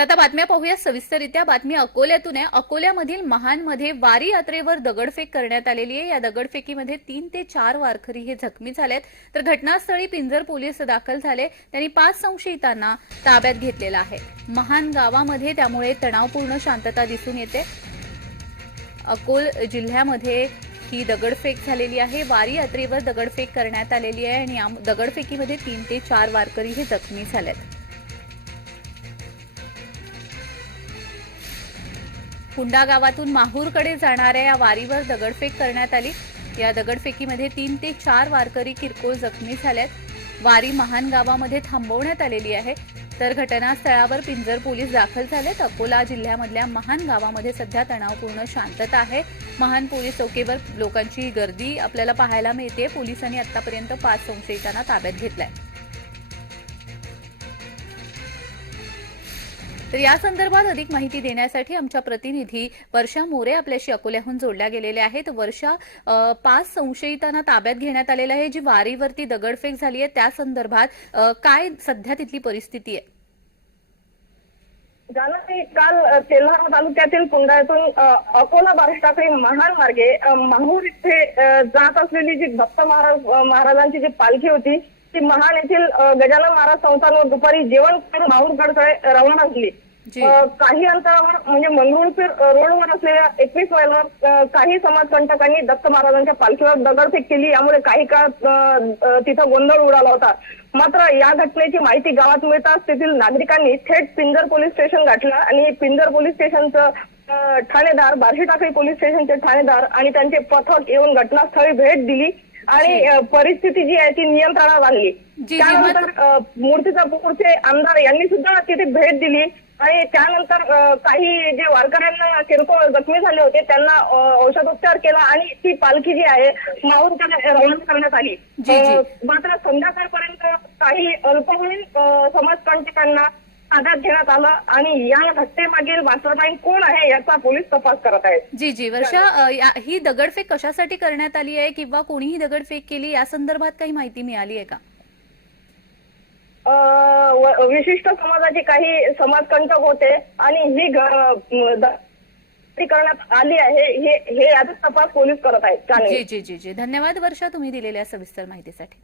आता बातम्या पाहूया. सविस्तरित्या बातमी अकोल्यातून आहे. अकोल्यामधील महानमध्ये वारी यात्रेवर दगडफेक करण्यात आलेली आहे. या दगडफेकीमध्ये तीन ते चार वारकरी हे जखमी झालेत. तर घटनास्थळी पिंजर पोलीस दाखल झाले. त्यांनी पाच संशयितांना ताब्यात घेतलेला आहे. महान गावामध्ये त्यामुळे तणावपूर्ण शांतता दिसून येते. अकोल जिल्ह्यामध्ये ही दगडफेक झालेली आहे. वारी यात्रेवर दगडफेक करण्यात आलेली आहे आणि या दगडफेकीमध्ये तीन ते चार वारकरी हे जखमी झालेत. हुंडा गावातून माहूरकडे जाणाऱ्या या वारीवर दगडफेक करण्यात आली. या दगडफेकीमध्ये तीन ते चार वारकरी किरकोळ जखमी झाल्यात. वारी महान गावामध्ये थांबवण्यात आलेली आहे. तर घटनास्थळावर पिंजर पोलीस दाखल झालेत. अकोला जिल्ह्यामधल्या महान गावामध्ये सध्या तणावपूर्ण शांतता आहे. महान पोलीस चौकीवर लोकांची गर्दी आपल्याला पाहायला मिळते पोलिसांनी आतापर्यंत पाच संशयितांना ताब्यात घेतलाय. तर या संदर्भात अधिक माहिती देण्यासाठी आमच्या प्रतिनिधी वर्षा मोरे आपल्याशी अकोल्याहून जोडल्या गेलेल्या आहेत. वर्षा पाच संशयितांना ताब्यात घेण्यात आलेलं आहे. जी वारीवरती दगडफेक झाली आहे त्या संदर्भात काय सध्या तिथली परिस्थिती आहे? जालना काल तेल्हारा तालुक्यातील पुंडाळ्यातून अकोला बारष्टाकडे महान मार्गे माहूर इथे जात असलेली जी दत्त महाराज महाराजांची जी पालखी होती ती महान येथील गजानन महाराज संस्थानवर दुपारी जेवण करून माहूरकडे रवाना झाली. काही अंतरावर म्हणजे मंगरुळपीर रोडवर असलेल्या एकवीस मैलवर अ, काही समाजकंटकांनी दत्त महाराजांच्या पालखीवर दगडफेक केली. यामुळे काही काळ तिथं गोंधळ उडाला होता. मात्र या घटनेची माहिती गावात मिळताच तेथील नागरिकांनी थेट पिंजर पोलीस स्टेशन गाठलं आणि पिंजर पोलीस स्टेशनचं ठाणेदार बार्शी टाकळी पोलीस स्टेशनचे ठाणेदार आणि त्यांचे पथक येऊन घटनास्थळी भेट दिली. आणि परिस्थिती जी आहे ती नियंत्रणात आणली. जी, त्यानंतर मूर्तिजापूरचे आमदार यांनी सुद्धा तिथे भेट दिली. आणि त्यानंतर काही जे वारकऱ्यांना किरकोळ जखमी झाले होते त्यांना औषधोपचार केला आणि ती पालखी जी आहे माहूरकडे रवाना करण्यात आली. जी, जी. अ, मात्र संध्याकाळपर्यंत काही अल्पवयीन समाजकंटकांना ताब्यात घेण्यात आलं आणि या घटनेमागील मास्टरमाइंड कोण आहे याचा पोलीस तपास करत आहेत. जी जी. वर्षा अ, या- ही दगडफेक कशासाठी करण्यात आली आहे किंवा कोणीही दगडफेक केली या संदर्भात काही माहिती मिळाली आहे का? अ, व- विशिष्ट समाजाचे काही समाजकंटक होते आणि ही घ- म, द- ती करण्यात आली आहे हे हे याचा तपास पोलीस करत आहेत. जी जी जी जी. धन्यवाद वर्षा तुम्ही दिलेल्या सविस्तर माहितीसाठी.